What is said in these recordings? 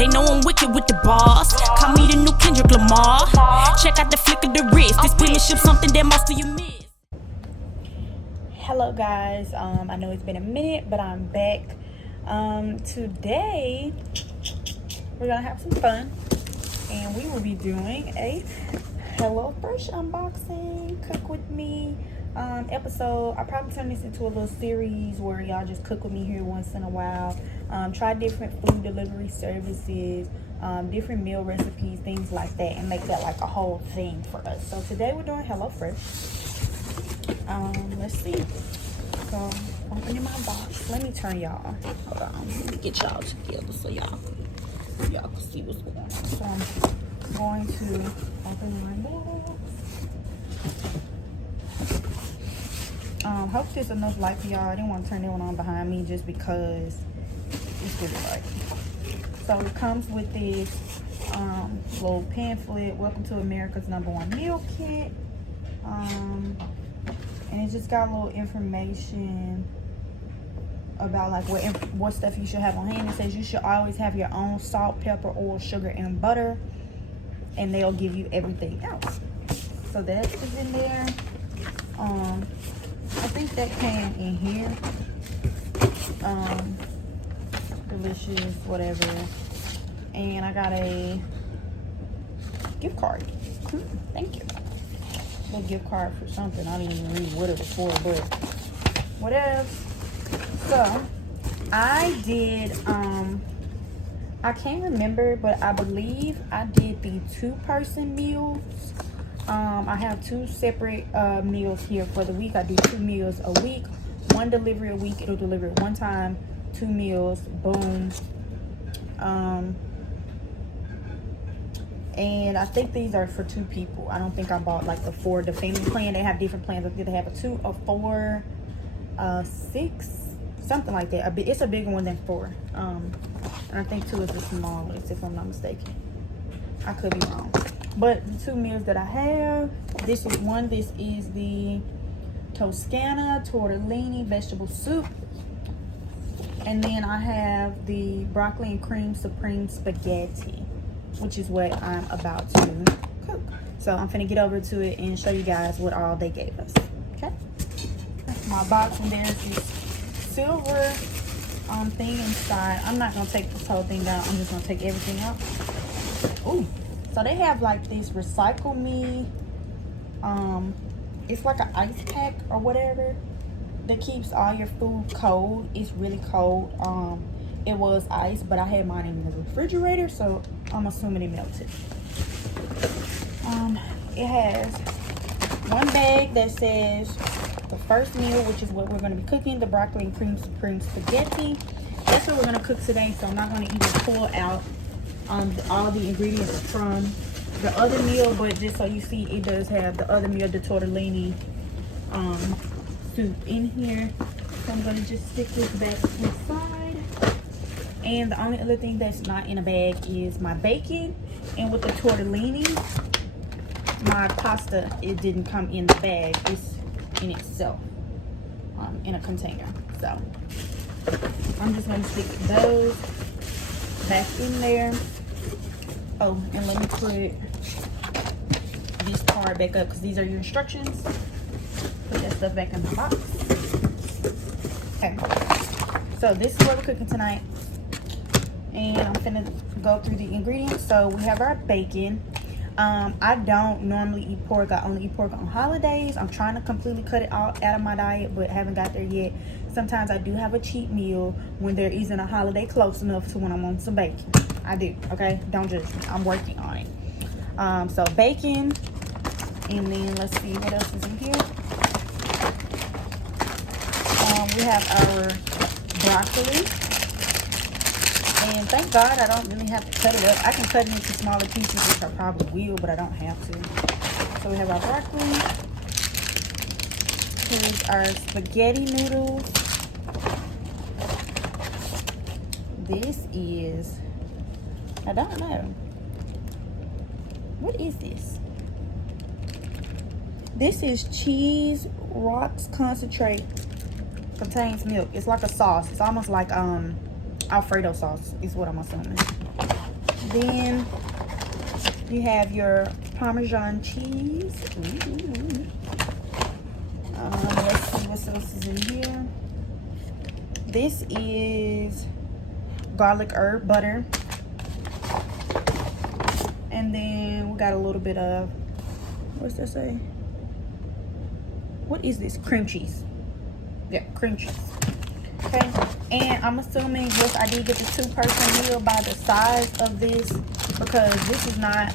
They know I'm wicked with the bars. Call me the new Kendrick Lamar. Check out the flick of the wrist. This penmanship something that most of you miss. Hello guys, I know it's been a minute, but I'm back. Today we're gonna have some fun, and we will be doing a Hello Fresh unboxing, cook with me episode. I'll probably turn this into a little series where y'all just cook with me here once in a while. Try different food delivery services, different meal recipes, things like that, and make that like a whole thing for us. So today we're doing Hello Fresh. Let's see. So opening my box. Let me turn y'all. Hold on. Let me get y'all together so y'all can see what's going on. So I'm going to open my box. Hope there's enough light for y'all. I didn't want to turn that one on behind me just because it's really light. So it comes with this little pamphlet. Welcome to America's #1 meal kit. And it just got a little information about like what stuff you should have on hand. It says you should always have your own salt, pepper, oil, sugar, and butter, and they'll give you everything else. So that is in there. I think that came in here. Delicious, whatever. And I got a gift card. Thank you. A gift card for something. I didn't even read what it was for, but whatever. So I did I can't remember, but I believe I did the 2-person meals. I have 2 separate meals here for the week. I do 2 meals a week, 1 delivery a week. It'll deliver it 1 time, 2 meals, boom. And I think these are for 2 people. I don't think I bought like the family plan. They have different plans. I think they have a 2, a 4, 6, something like that. It's a bigger one than 4. And I think 2 is the smallest, if I'm not mistaken. I could be wrong. But the 2 meals that I have, this is one. This is the Toscana tortellini vegetable soup. And then I have the broccoli and cream supreme spaghetti, which is what I'm about to cook. So I'm finna get over to it and show you guys what all they gave us. Okay? That's my box, and there's this silver thing inside. I'm not gonna take this whole thing out. I'm just gonna take everything out. Ooh. So they have like this Recycle Me. It's like an ice pack or whatever that keeps all your food cold. It's really cold. It was ice, but I had mine in the refrigerator, so I'm assuming it melted. It has 1 bag that says the first meal, which is what we're going to be cooking, the broccoli and cream supreme spaghetti. That's what we're going to cook today, so I'm not going to even pull out all the ingredients from the other meal, but just so you see, it does have the other meal, the tortellini soup in here. So I'm going to just stick this back inside. And the only other thing that's not in a bag is my bacon. And with the tortellini, my pasta, it didn't come in the bag. It's in itself, in a container. So I'm just going to stick those back in there. Oh, and let me put this card back up because these are your instructions. Put that stuff back in the box. Okay. So this is what we're cooking tonight. And I'm gonna go through the ingredients. So we have our bacon. I don't normally eat pork. I only eat pork on holidays. I'm trying to completely cut it all out of my diet, but haven't got there yet. Sometimes I do have a cheat meal when there isn't a holiday close enough to when I want some bacon. I do, okay? Don't judge me. I'm working on it. So bacon, and then let's see what else is in here. We have our broccoli. And thank God I don't really have to cut it up. I can cut it into smaller pieces, which I probably will, but I don't have to. So we have our broccoli. Here's our spaghetti noodles. This is, I don't know. What is this? This is cheese rocks concentrate. Contains milk. It's like a sauce. It's almost like Alfredo sauce is what I'm assuming. Then you have your Parmesan cheese. Ooh. Let's see what else is in here. This is garlic herb butter. And then we got a little bit of, what's that say? What is this? Cream cheese. Yeah, cream cheese. Okay. And I'm assuming, yes, I did get the 2-person meal by the size of this, because this is not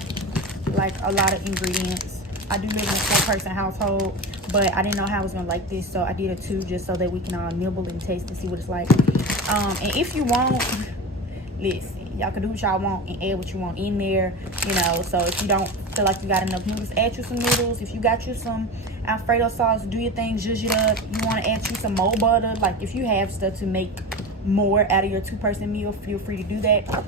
like a lot of ingredients. I do live in a 4-person household, but I didn't know how I was gonna like this, so I did a 2 just so that we can all nibble and taste and see what it's like. And if you want, listen, y'all can do what y'all want and add what you want in there, you know. So if you don't feel like you got enough noodles, add you some noodles. If you got you some Alfredo sauce, do your thing, zhuzh it up. You want to add you some more butter, like if you have stuff to make more out of your 2-person meal, feel free to do that.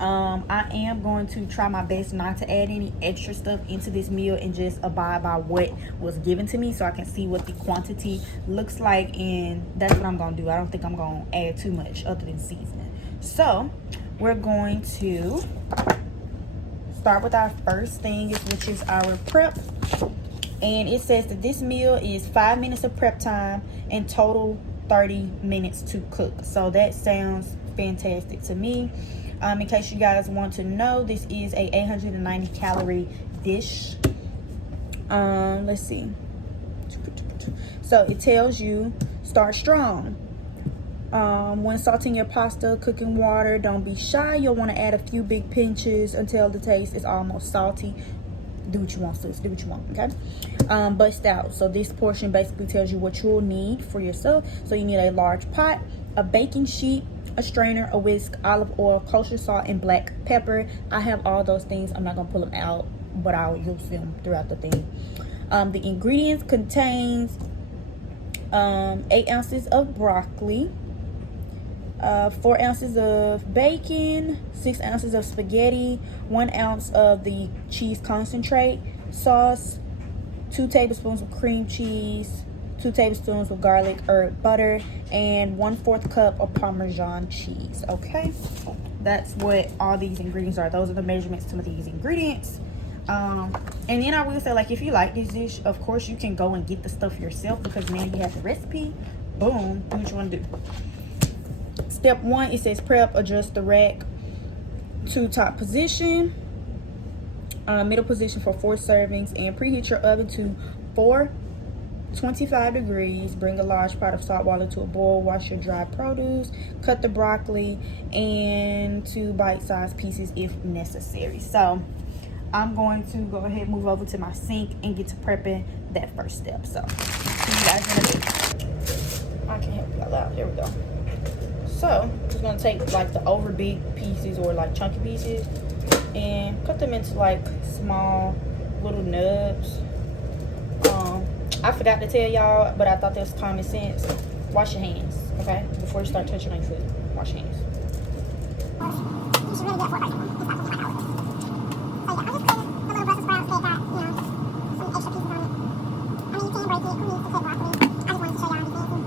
I am going to try my best not to add any extra stuff into this meal and just abide by what was given to me, so I can see what the quantity looks like, and that's what I'm gonna do. I don't think I'm gonna add too much other than seasoning. So we're going to start with our first thing, which is our prep. And it says that this meal is 5 minutes of prep time and total 30 minutes to cook. So that sounds fantastic to me. In case you guys want to know, this is a 890 calorie dish. Let's see. So it tells you start strong. When salting your pasta, cooking water, don't be shy. You'll want to add a few big pinches until the taste is almost salty. Do what you want, sis. Do what you want, okay? Bust out. So this portion basically tells you what you'll need for yourself. So you need a large pot, a baking sheet, a strainer, a whisk, olive oil, kosher salt, and black pepper. I have all those things. I'm not going to pull them out, but I'll use them throughout the thing. The ingredients contains 8 ounces of broccoli, 4 ounces of bacon, 6 ounces of spaghetti, 1 ounce of the cheese concentrate sauce, 2 tablespoons of cream cheese, 2 tablespoons of garlic herb butter, and 1/4 cup of Parmesan cheese. Okay, that's what all these ingredients are. Those are the measurements to these ingredients. And then I will say, like, if you like this dish, of course you can go and get the stuff yourself, because now you have the recipe. Boom, do what you want to do. Step 1, it says prep. Adjust the rack to top position, middle position for 4 servings, and preheat your oven to 425 degrees. Bring a large pot of salt water to a boil. Wash your dry produce. Cut the broccoli into bite-sized pieces if necessary. So I'm going to go ahead and move over to my sink and get to prepping that first step. So see you guys in a bit. I can help y'all out. There we go. So just gonna take like the over big pieces or like chunky pieces and cut them into like small little nubs. I forgot to tell y'all, but I thought that was common sense. Wash your hands, okay? Before you start touching on your food, wash your hands. You should really get 4 parts. It's not 25 hours. So yeah, I'm just putting a little Brussels sprouts. They got, you know, some extra pieces on it. I mean, you can break it. Who needs to cut broccoli? I just wanted to show y'all the fancy.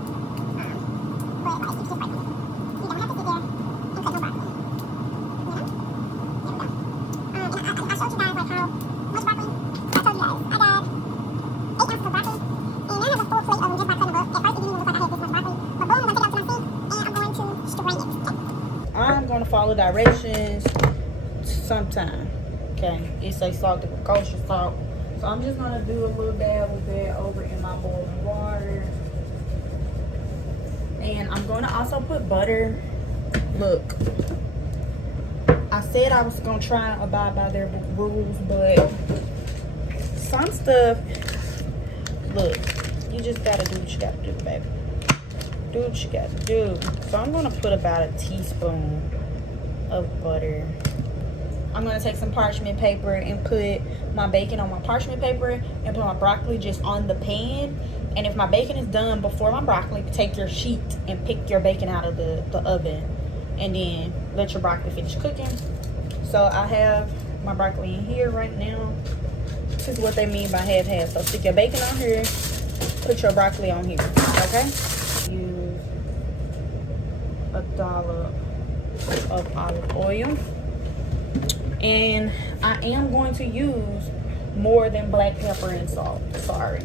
But like, it's just break it. You don't have to sit there and cut no broccoli. You know? There we go. And I showed you guys like how much broccoli. I told you guys I got 8 ounces of broccoli. And I have a full plate of them just by cutting them up. At first it didn't even look like I had this much broccoli. But boom, I'm gonna take it out to my sink and I'm going to strain it. I'm gonna follow directions sometime. Okay, it's a salted with kosher salt. So I'm just gonna do a little dab of that over in my boiling water. And I'm gonna also put butter. Look, I said I was gonna try and abide by their rules, but some stuff, look, you just gotta do what you gotta do, baby. Do what you gotta do. So I'm gonna put about a teaspoon of butter. I'm gonna take some parchment paper and put my bacon on my parchment paper and put my broccoli just on the pan. And if my bacon is done before my broccoli, take your sheet and pick your bacon out of the oven and then let your broccoli finish cooking. So I have my broccoli in here right now. This is what they mean by half-half. So stick your bacon on here, put your broccoli on here, okay? Use a dollop of olive oil. And I am going to use more than black pepper and salt. Sorry.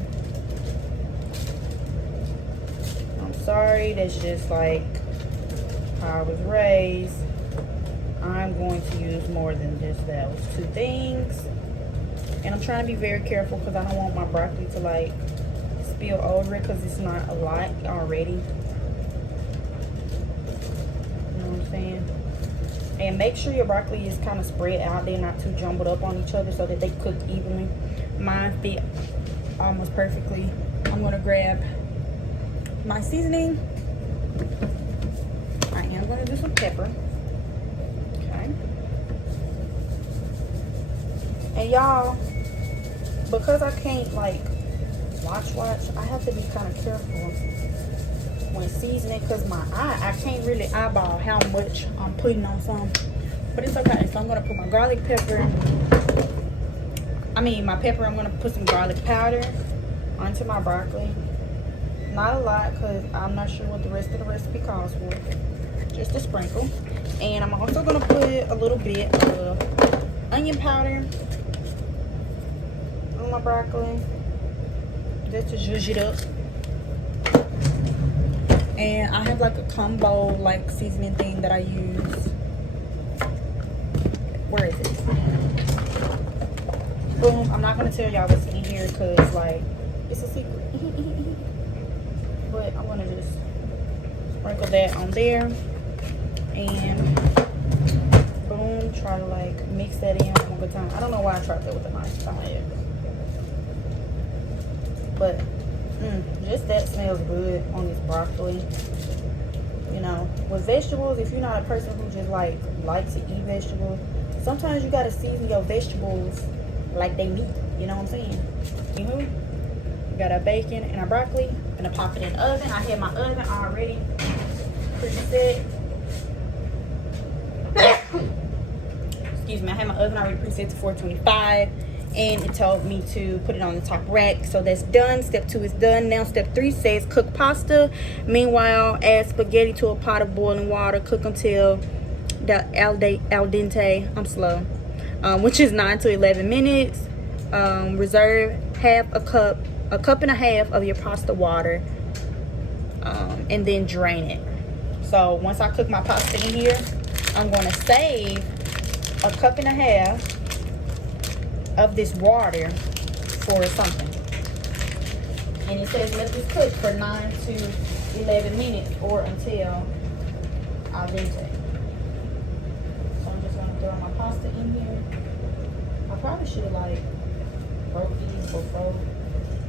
I'm sorry. That's just like how I was raised. I'm going to use more than just those two things. And I'm trying to be very careful because I don't want my broccoli to like spill over it, because it's not a lot already. You know what I'm saying? And make sure your broccoli is kind of spread out. They're not too jumbled up on each other so that they cook evenly. Mine fit almost perfectly. I'm going to grab my seasoning. I am going to do some pepper. Okay. And y'all, because I can't like watch, I have to be kind of careful when seasoning, because I can't really eyeball how much I'm putting on some, but it's okay. So I'm gonna put my garlic pepper, my pepper. I'm gonna put some garlic powder onto my broccoli. Not a lot, because I'm not sure what the rest of the recipe calls for. Just a sprinkle. And I'm also gonna put a little bit of onion powder on my broccoli, just to zhuzh it up. And I have like a combo like seasoning thing that I use. Where is it? Boom. I'm not gonna tell y'all what's in here because like it's a secret. But I'm gonna just sprinkle that on there and boom, try to like mix that in one good time. I don't know why I tried that with a knife. But just that smells good on this broccoli. You know, with vegetables, if you're not a person who just like likes to eat vegetables, sometimes you gotta season your vegetables like they meat. You know what I'm saying? We got our bacon and our broccoli. I'm gonna pop it in the oven. I had my oven already preset. Excuse me, I had my oven already preset to 425. And it told me to put it on the top rack. So that's done. Step 2 is done. Now step 3 says cook pasta. Meanwhile, add spaghetti to a pot of boiling water. Cook until the al dente, I'm slow, which is 9 to 11 minutes. Reserve a cup and a half of your pasta water, and then drain it. So once I cook my pasta in here, I'm going to save a cup and a half of this water for something. And it says let this cook for 9 to 11 minutes or until al dente. So I'm just gonna throw my pasta in here. I probably should have like broke these before,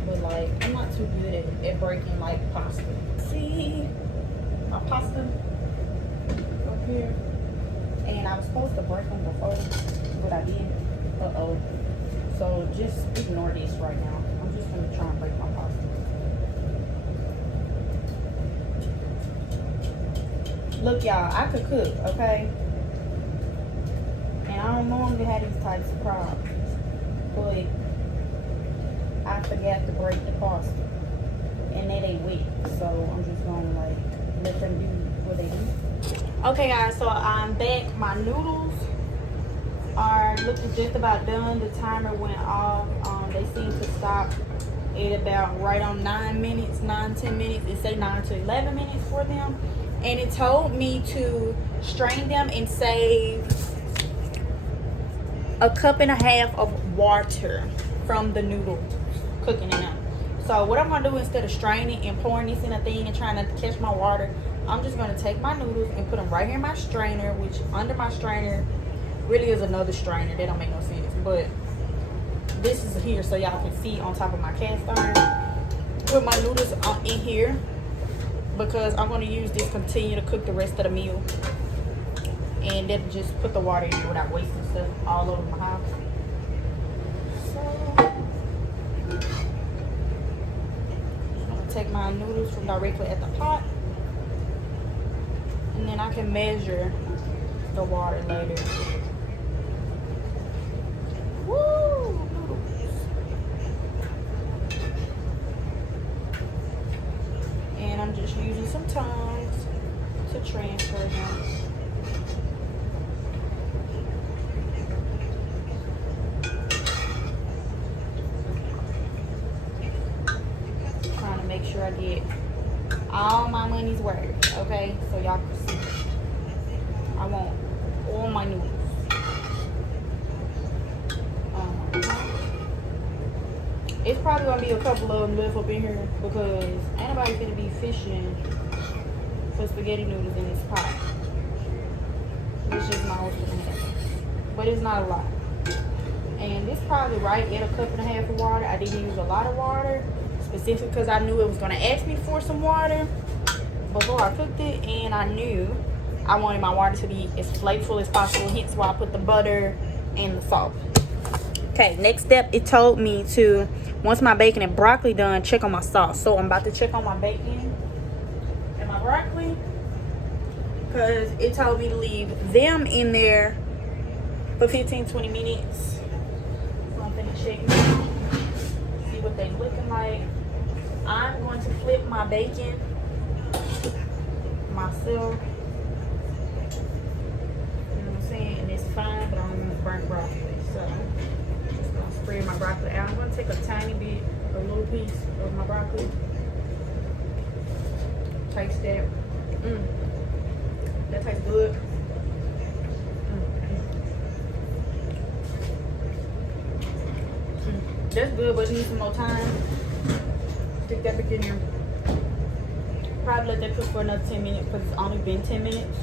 but like I'm not too good at breaking like pasta. See my pasta up here, and I was supposed to break them before, but I didn't. So just ignore this right now. I'm just gonna try and break my pasta. Look, y'all, I could cook, okay? And I don't normally have these types of problems, but I forgot to break the pasta, and they ain't wet. So I'm just gonna like let them do what they do. Okay, guys, so I'm back. My noodles are looking just about done. The timer went off. They seem to stop at about right on 9 minutes, 9-10 minutes. It say 9 to 11 minutes for them, and it told me to strain them and save a cup and a half of water from the noodle cooking in them. So what I'm gonna do, instead of straining and pouring this in a thing and trying to catch my water, I'm just gonna take my noodles and put them right here in my strainer, which under my strainer really is another strainer. That don't make no sense, but this is here so y'all can see on top of my cast iron. Put my noodles in here because I'm going to use this continue to cook the rest of the meal, and then just put the water in here without wasting stuff all over my house. So I'm going to take my noodles from directly at the pot, and then I can measure the water later. Woo! And I'm just using some tongs to transfer them. words, okay? So y'all can see. I want all my noodles. It's probably gonna be a couple of them left up in here because ain't nobody gonna be fishing for spaghetti noodles in this pot. It's just not what's gonna happen. But it's not a lot. And this probably right at a cup and a half of water. I didn't use a lot of water, specifically because I knew it was gonna ask me for some water before I cooked it, and I knew I wanted my water to be as flavorful as possible, hence why I put the butter and the salt. Okay, next step, it told me to, once my bacon and broccoli done, check on my sauce. So I'm about to check on my bacon and my broccoli because it told me to leave them in there for 15-20 minutes. So I'm gonna check now, see what they looking like. I'm going to flip my bacon myself. You know what I'm saying? And it's fine, but I don't want burnt broccoli. So I'm just gonna spread my broccoli out. I'm gonna take a tiny bit, a little piece of my broccoli. Taste that. That tastes good. That's good, but it needs some more time. Stick that back in here. Probably let that cook for another 10 minutes because it's only been 10 minutes.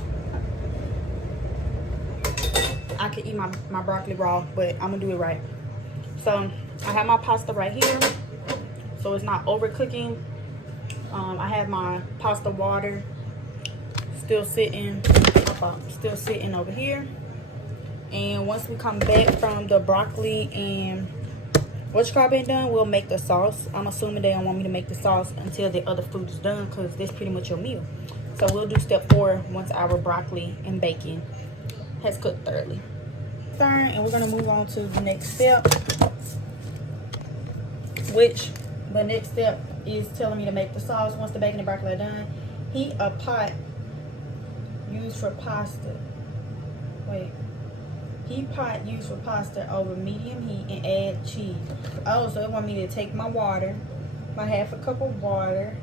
I could eat my broccoli raw, but I'm gonna do it right. So I have my pasta right here, so it's not overcooking. I have my pasta water still sitting over here. And once we come back from the broccoli and what's been done, we'll make the sauce. I'm assuming they don't want me to make the sauce until the other food is done because that's pretty much your meal. So we'll do step 4 once our broccoli and bacon has cooked thoroughly. And we're gonna move on to the next step, which the next step is telling me to make the sauce. Once the bacon and broccoli are done, heat a pot used for pasta. Heat pot used for pasta over medium heat and add cheese. Oh, so it want me to take my water, my half a cup of water,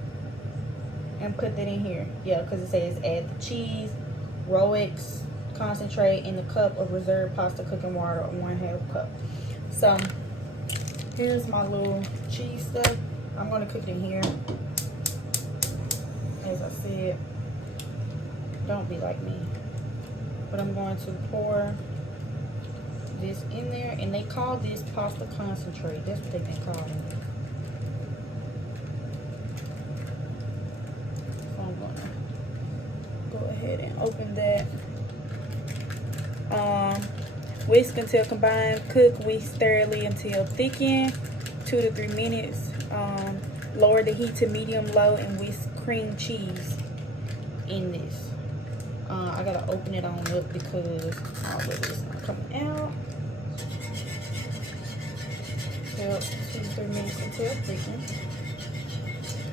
and put that in here. Yeah, because it says add the cheese, Roex concentrate in the cup of reserved pasta cooking water, 1/2 cup. So here's my little cheese stuff. I'm going to cook it in here. As I said, don't be like me. But I'm going to pour this in there, and they call this pasta concentrate. That's what they've been calling it. So I'm going to go ahead and open that. Whisk until combined. Cook, whisk thoroughly until thickened, 2 to 3 minutes. Lower the heat to medium low and whisk cream cheese in this. I gotta open it on up because all of this is not coming out. Yep, 2 to 3 minutes until thickened.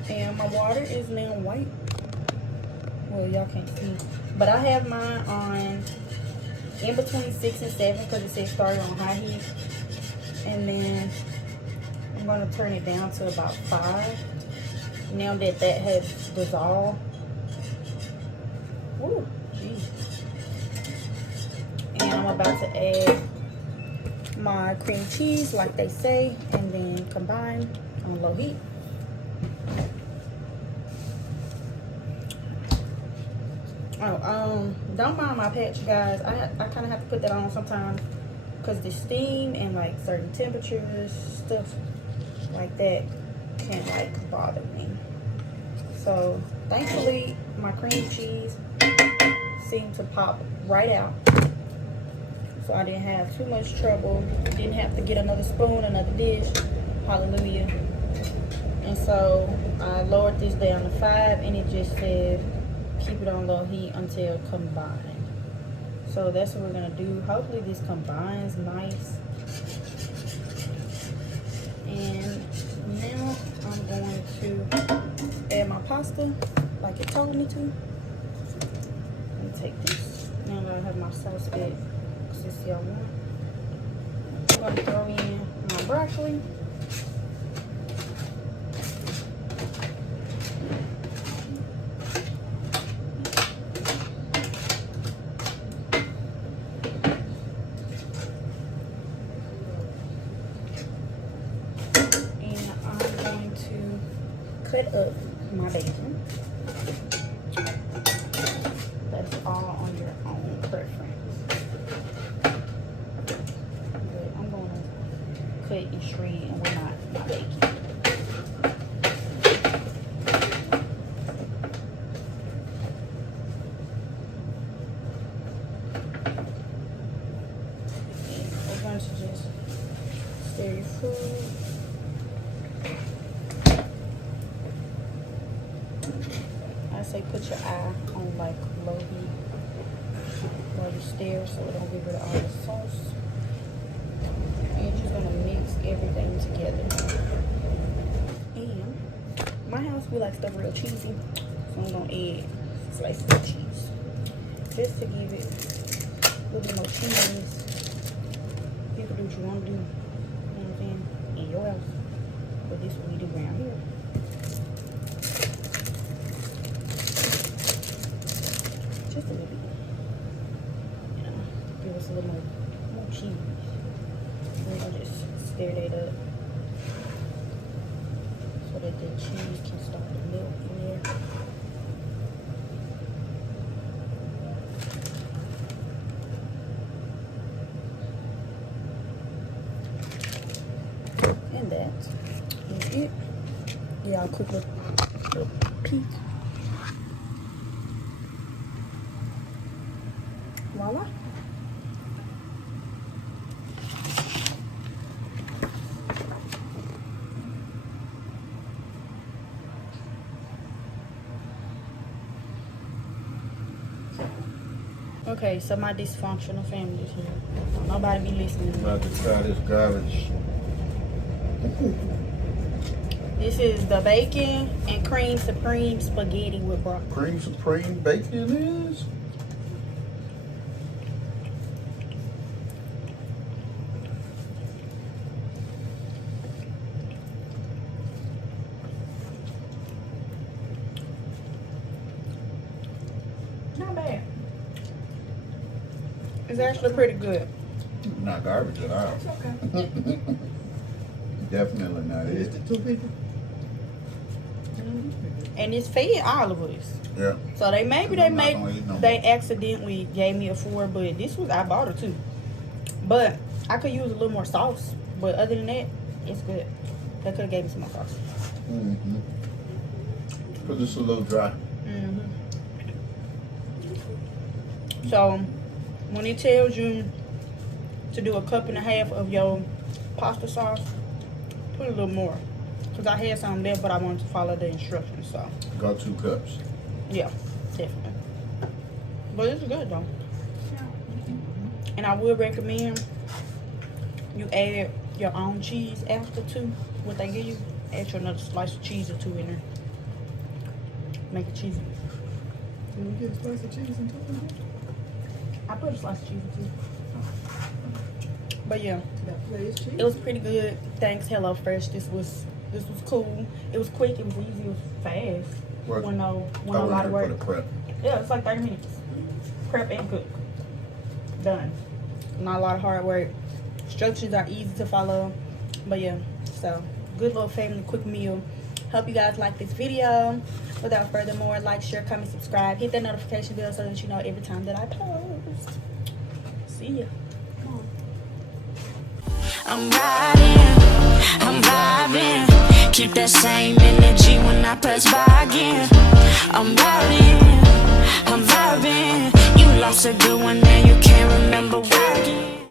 And my water is now white. Well, y'all can't see, but I have mine on in between 6 and 7 because it says started on high heat, and then I'm going to turn it down to about 5 now that that has dissolved. Woo, jeez. And I'm about to add my cream cheese like they say, and then combine on low heat. Don't mind my patch, guys. I kind of have to put that on sometimes because the steam and like certain temperatures, stuff like that can like bother me. So thankfully my cream cheese seemed to pop right out, so I didn't have too much trouble. Didn't have to get another spoon, another dish. Hallelujah. And so I lowered this down to 5, and it just said keep it on low heat until combined. So that's what we're gonna do. Hopefully this combines nice. And now I'm going to add my pasta like it told me to. Let me take this. Now that I have my sauce bed, because this y'all want. I'm gonna throw in my broccoli. add up my bacon. That's all on your own preference. But I'm going to cut and shred and whatnot my bacon. We're going to just stir your food. I say put your eye on like low heat while you stir so it don't get rid of all the sauce. And you're just gonna mix everything together. And my house we like stuff real cheesy, so I'm gonna add slices of cheese just to give it a little bit more cheese. You can do what you want to do, you know what I'm saying, in your house. But this is what we do around here. Just a little bit, you know, give us a little more cheese. We're gonna just stir that up so that the cheese can start to melt in there. And that is it. Yeah, I'll quick little peek. Voila. Okay, so my dysfunctional family is here. Nobody be listening. I'm about to try this garbage. This is the bacon and cream supreme spaghetti with broccoli. Cream supreme bacon is? Not bad. It's actually pretty good. Not garbage at all. It's okay. Definitely not. Is it two people? And it's fed all of us. Yeah. So they I'm not gonna eat no they accidentally gave me a 4, but this was I bought it too. But I could use a little more sauce. But other than that, it's good. They could have gave me some more sauce. Mm-hmm. Because it's a little dry. Mm-hmm. So when it tells you to do a 1.5 cups of your pasta sauce, put a little more. Because I had some left, but I wanted to follow the instructions. So Go 2 cups. yeah, definitely. But it's good though. And I would recommend you add your own cheese after too. What they give you, add you another slice of cheese or 2 in there. Make it cheesy. Can we get a slice of cheese and topping it? I put a slice of cheese or 2. But yeah, That plays cheese. it was pretty good. Thanks, HelloFresh. This was cool. It was quick. It was easy. It was fast. Work. When no I lot went of here work. for the prep. Yeah, it's like 30 minutes. Prep and cook. Done. Not a lot of hard work. Instructions are easy to follow. But yeah, so good little family quick meal. Hope you guys like this video. Without further more, like, share, comment, subscribe. Hit that notification bell so that you know every time that I post. See ya. Come on. I'm riding, I'm vibing. Keep that same energy when I press by again. I'm riding, I'm vibing. You lost a good one and you can't remember why again.